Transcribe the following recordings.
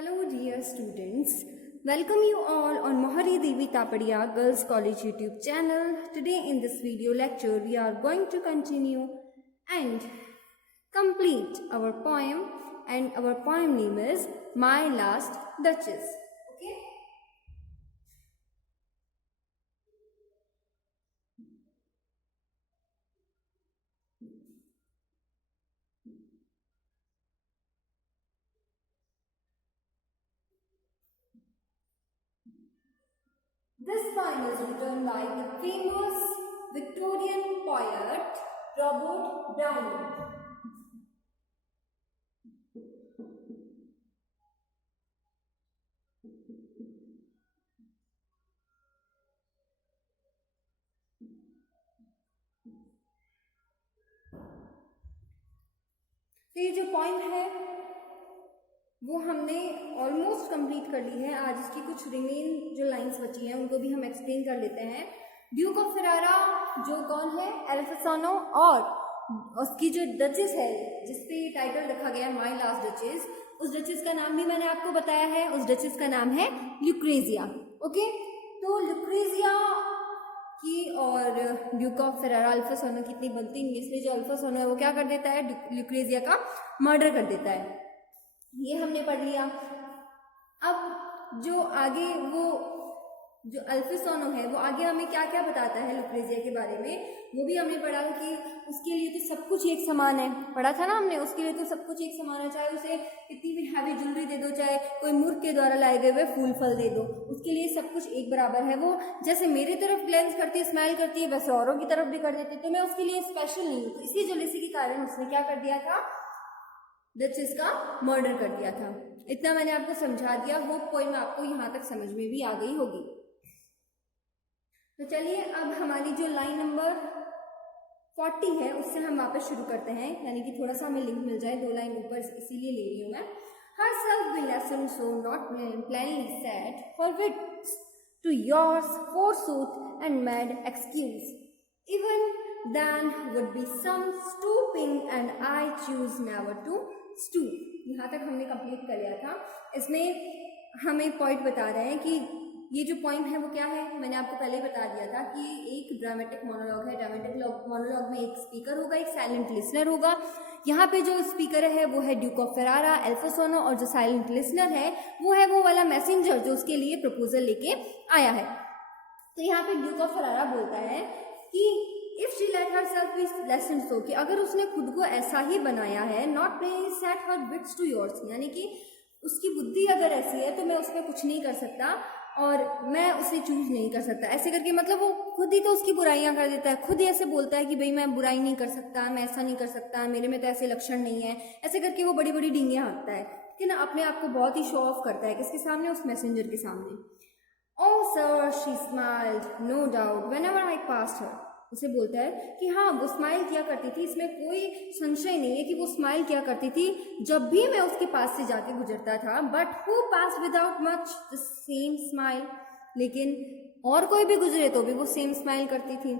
Hello dear students, welcome you all on Mohari Devi Tapadia Girls College YouTube channel. Today in this video lecture we are going to continue and complete our poem, and our poem name is My Last Duchess. Okay? This poem is written by the famous Victorian poet Robert Browning. तो ये जो point है वो हमने almost complete कर ली है। आज इसकी कुछ रिमेन जो लाइंस बची हैं उनको भी हम एक्सप्लेन कर लेते हैं। ड्यूक ऑफ फेरारा जो कौन है, एल्फासानो, और उसकी जो डचेस है जिसपे टाइटल रखा गया है माई लास्ट डचेस, उस डचेस का नाम भी मैंने आपको बताया है। उस डचेस का नाम है ल्यूक्रेजिया। ओके, तो ल्यूक्रेजिया की और ड्यूक ऑफ फेरारा एल्फासानो की इतनी बनती नहीं, इसलिए जो एल्फासानो है वो क्या कर देता है, ल्यूक्रेजिया का मर्डर कर देता है। ये हमने पढ़ लिया। अब जो आगे वो जो एल्फासानो है वो आगे हमें क्या क्या बताता है लुक्रेजिया के बारे में, वो भी हमने पढ़ा कि उसके लिए तो सब कुछ एक समान है। पढ़ा था ना हमने, उसके लिए तो सब कुछ एक समान है, चाहे उसे कितनी भी हैवी ज्वेलरी दे दो, चाहे कोई मूर्ख के द्वारा लाए गए हुए फूल फल दे दो, उसके लिए सब कुछ एक बराबर है। वो जैसे मेरी तरफ ग्लेंस करती है, स्माइल करती है, वैसे औरों की तरफ भी कर देती है, तो मैं उसके लिए स्पेशल नहीं हूँ। तो इसी जेलसी के कारण उसने क्या कर दिया था, डचेस का मर्डर कर दिया था। इतना मैंने आपको समझा दिया। होप पोएम आपको यहाँ तक समझ में भी आ गई होगी। तो चलिए अब हमारी जो लाइन नंबर 40 है उससे हम वापस शुरू करते हैं, यानी कि थोड़ा सा हमें लिंक मिल जाए। 2 लाइन ऊपर इसीलिए ले रही हूँ मैं। Herself be lesson so not plainly set for wits to yours forsooth and mad excuse even then would be some stooping and I choose never to stoop। यहाँ तक हमने कंप्लीट कर लिया था। इसमें हमें पॉइंट बता रहे हैं कि ये जो पॉइंट है वो क्या है। मैंने आपको पहले ही बता दिया था कि एक ड्रामेटिक मोनोलॉग है। ड्रामेटिक मोनोलॉग में एक स्पीकर होगा, एक साइलेंट लिसनर होगा। यहाँ पे जो स्पीकर है वो है ड्यूक ऑफ फेरारा, एल्फासानो, और जो साइलेंट लिसनर है वो है वो वाला मैसेंजर जो उसके लिए प्रपोजल लेके आया है। तो यहाँ पे ड्यूक ऑफ फेरारा बोलता है कि if she let herself be lesson so, कि अगर उसने खुद को ऐसा ही बनाया है, not playing set her wits to yours, यानी कि उसकी बुद्धि अगर ऐसी है तो मैं उसमें कुछ नहीं कर सकता और मैं उसे चूज नहीं कर सकता। ऐसे करके मतलब वो खुद ही तो उसकी बुराइयां कर देता है, खुद ही ऐसे बोलता है कि भाई मैं बुराई नहीं कर सकता, मैं ऐसा नहीं कर सकता, मेरे में तो ऐसे लक्षण नहीं है। ऐसे करके वो बड़ी बड़ी डिंगियां हाँकता है कि ना, अपने आप को बहुत ही शो ऑफ करता है। किसके सामने? उस मैसेंजर के सामने। Oh sir, she smiled, no doubt, whenever I passed her। उसे बोलता है कि हाँ वो स्माइल किया करती थी, इसमें कोई संशय नहीं है कि वो स्माइल किया करती थी जब भी मैं उसके पास से जाके गुजरता था। But who pass without much the same smile, लेकिन और कोई भी गुजरे तो भी वो सेम स्माइल करती थी।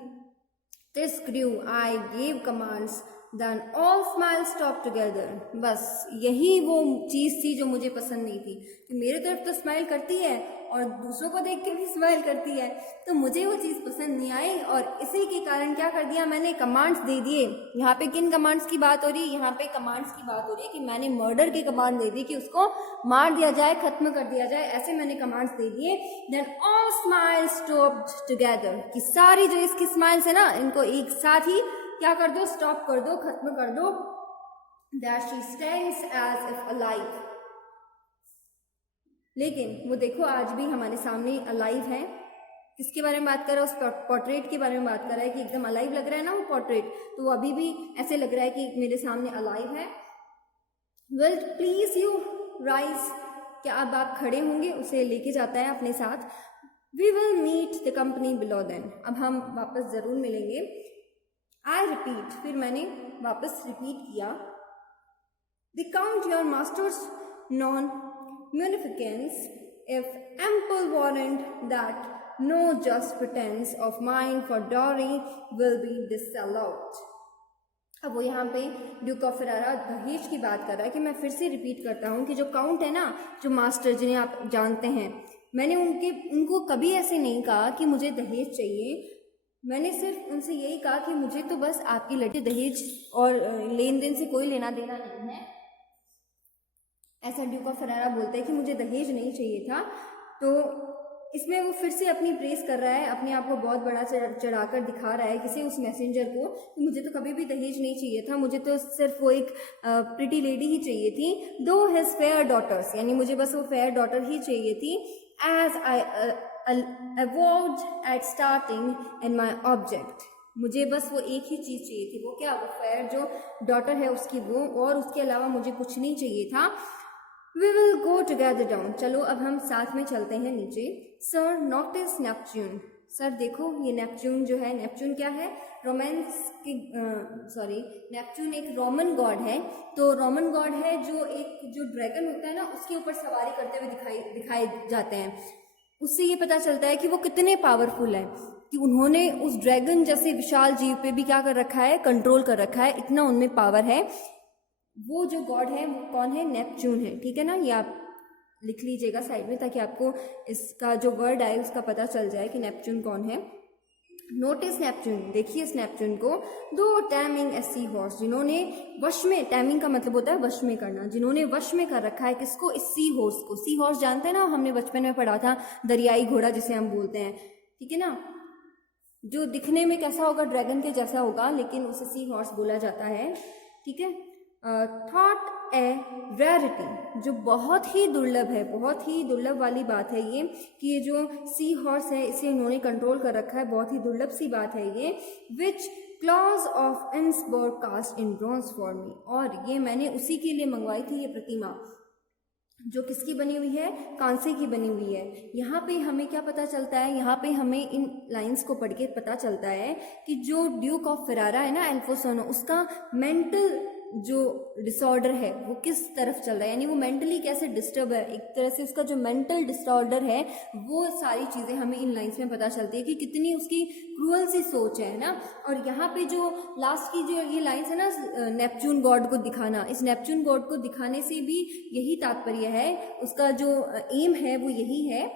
This grew I gave commands then all smile stop together. बस यही वो चीज थी जो मुझे पसंद नहीं थी कि मेरे तरफ तो स्माइल करती है और दूसरों को देख के भी स्माइल करती है, तो मुझे वो चीज़ पसंद नहीं आई। और इसी के कारण क्या कर दिया मैंने, कमांड्स दे दिए। यहाँ पे किन कमांड्स की बात हो रही है? यहाँ पे कमांड्स की बात हो रही है कि मैंने मर्डर की कमांड दे दी कि उसको मार दिया जाए, खत्म कर दिया जाए, ऐसे मैंने कमांड्स दे दिए। Then all smile stopped together, कि सारी जो इसकी स्माइल्स है ना, इनको एक साथ ही क्या कर दो, स्टॉप कर दो, खत्म कर दो। That she stands as if alive, लेकिन वो देखो आज भी हमारे सामने अलाइव है। किसके बारे में बात कर रहा है? उस पोर्ट्रेट के बारे में बात कर रहा है कि एकदम अलाइव लग रहा है ना वो पोर्ट्रेट, तो वो अभी भी ऐसे लग रहा है कि मेरे सामने अलाइव है। विल प्लीज यू राइज, क्या अब आप खड़े होंगे? उसे लेके जाता है अपने साथ। We will meet the company below then, अब हम वापस जरूर मिलेंगे। आई रिपीट, फिर मैंने वापस रिपीट किया। The count your masters non munificence if ample warrant that no just pretense of mine for dowry will be disallowed। अब वो यहाँ पे ड्यूक ऑफ फेरारा दहेज की बात कर रहा है कि मैं फिर से रिपीट करता हूँ कि जो काउंट है ना, जो मास्टर जिन्हें आप जानते हैं, मैंने उनको कभी ऐसे नहीं कहा कि मुझे दहेज चाहिए। मैंने सिर्फ उनसे यही कहा कि मुझे तो बस आपकी लड़की, दहेज और लेन देन से कोई लेना देना नहीं है। ऐसा ड्यूक ऑफ फेरारा बोलते हैं कि मुझे दहेज नहीं चाहिए था। तो इसमें वो फिर से अपनी प्रेस कर रहा है, अपने आप को बहुत बड़ा चढ़ाकर दिखा रहा है किसी उस मैसेंजर को कि मुझे तो कभी भी दहेज नहीं चाहिए था, मुझे तो सिर्फ वो एक प्रिटी लेडी ही चाहिए थी, दो हिज फेयर डॉटर्स, यानी मुझे बस वो फेयर डॉटर ही चाहिए थी। As I award at starting in my object, मुझे बस वो एक ही चीज़ चाहिए थी, वो क्या, वो फेयर जो डॉटर है उसकी वो, और उसके अलावा मुझे कुछ नहीं चाहिए था। We will go together down, चलो अब हम साथ में चलते हैं नीचे। सर नोटिस नेपच्यून, सर देखो ये नेपच्यून जो है, नेपच्यून क्या है, रोमांस की नेपच्यून एक रोमन गॉड है। तो रोमन गॉड है जो ड्रैगन होता है ना, उसके ऊपर सवारी करते हुए दिखाए जाते हैं। उससे ये पता चलता है कि वो कितने पावरफुल है, कि उन्होंने उस ड्रैगन जैसे विशाल जीव पे भी क्या कर रखा है, कंट्रोल कर रखा है, इतना उनमें पावर है। वो जो गॉड है वो कौन है, नेपच्यून है, ठीक है ना। ये आप लिख लीजिएगा साइड में, ताकि आपको इसका जो वर्ड आए उसका पता चल जाए कि नेपच्यून कौन है। नोटिस नेपच्यून, देखिए इस नेपच्यून को, दो टैमिंग ए सी हॉर्स, जिन्होंने वश में, टैमिंग का मतलब होता है वश में करना, जिन्होंने वश में कर रखा है किसको, इस सी हॉर्स को। सी हॉर्स जानते हैं ना, हमने बचपन में पढ़ा था, दरियाई घोड़ा जिसे हम बोलते हैं, ठीक है ना, जो दिखने में कैसा होगा, ड्रैगन के जैसा होगा, लेकिन उसे सी हॉर्स बोला जाता है, ठीक है। थॉट ए रेयरिटी, जो बहुत ही दुर्लभ है, बहुत ही दुर्लभ वाली बात है ये, कि ये जो सी हॉर्स है इसे उन्होंने कंट्रोल कर रखा है, बहुत ही दुर्लभ सी बात है ये। Which clause of Insberg cast in bronze for me, और ये मैंने उसी के लिए मंगवाई थी ये प्रतिमा, जो किसकी बनी हुई है, कांसे की बनी हुई है। यहाँ पे हमें क्या पता चलता है, यहाँ पे हमें इन लाइंस को पढ़ के पता चलता है कि जो ड्यूक ऑफ फेरारा है ना, एल्फोसानो, उसका मेंटल जो डिसऑर्डर है वो किस तरफ चल रहा है, यानी वो मेंटली कैसे डिस्टर्ब है, एक तरह से उसका जो मेंटल डिसऑर्डर है, वो सारी चीज़ें हमें इन लाइंस में पता चलती है कि कितनी उसकी क्रूअल सी सोच है ना। और यहाँ पे जो लास्ट की जो ये लाइंस है ना, नेपच्यून गॉड को दिखाना, इस नेपच्यून गॉड को दिखाने से भी यही तात्पर्य है, उसका जो एम है वो यही है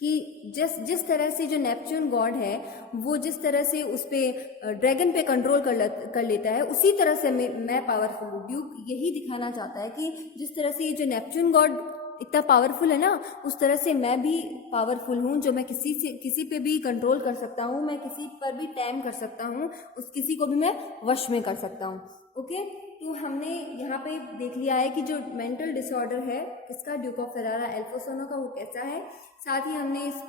कि जिस तरह से जो नेपच्यून गॉड है वो जिस तरह से उस पे ड्रैगन पे कंट्रोल कर लेता है, उसी तरह से मैं पावरफुल हूँ। ड्यूक यही दिखाना चाहता है कि जिस तरह से ये जो नेपच्यून गॉड इतना पावरफुल है ना, उस तरह से मैं भी पावरफुल हूँ, जो मैं किसी पे भी कंट्रोल कर सकता हूँ, मैं किसी पर भी टैम कर सकता हूँ, उस किसी को भी मैं वश में कर सकता हूँ। ओके, तो हमने यहाँ पे देख लिया है कि जो मेंटल डिसऑर्डर है किसका, ड्यूक ऑफ फेरारा एल्फोसानो का, वो कैसा है। साथ ही हमने इस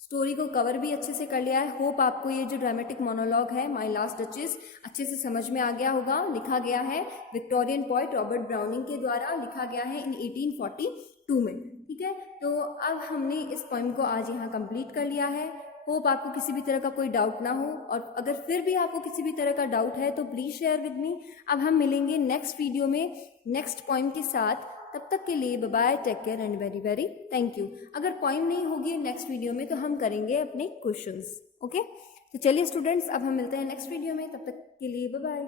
स्टोरी को कवर भी अच्छे से कर लिया है। होप आपको ये जो ड्रामेटिक मोनोलॉग है माय लास्ट डचेस अच्छे से समझ में आ गया होगा। लिखा गया है विक्टोरियन पोएट रॉबर्ट ब्राउनिंग के द्वारा, लिखा गया है इन 1842 में, ठीक है। तो अब हमने इस पोएम को आज यहाँ कंप्लीट कर लिया है। होप आपको किसी भी तरह का कोई डाउट ना हो, और अगर फिर भी आपको किसी भी तरह का डाउट है तो प्लीज़ शेयर विद मी। अब हम मिलेंगे नेक्स्ट वीडियो में नेक्स्ट पोएम के साथ। तब तक के लिए bye bye, take care and very very thank you. अगर पोएम नहीं होगी नेक्स्ट वीडियो में तो हम करेंगे अपने क्वेश्चंस। ओके, तो चलिए स्टूडेंट्स, अब हम मिलते हैं नेक्स्ट वीडियो में। तब तक के लिए बाय बाय।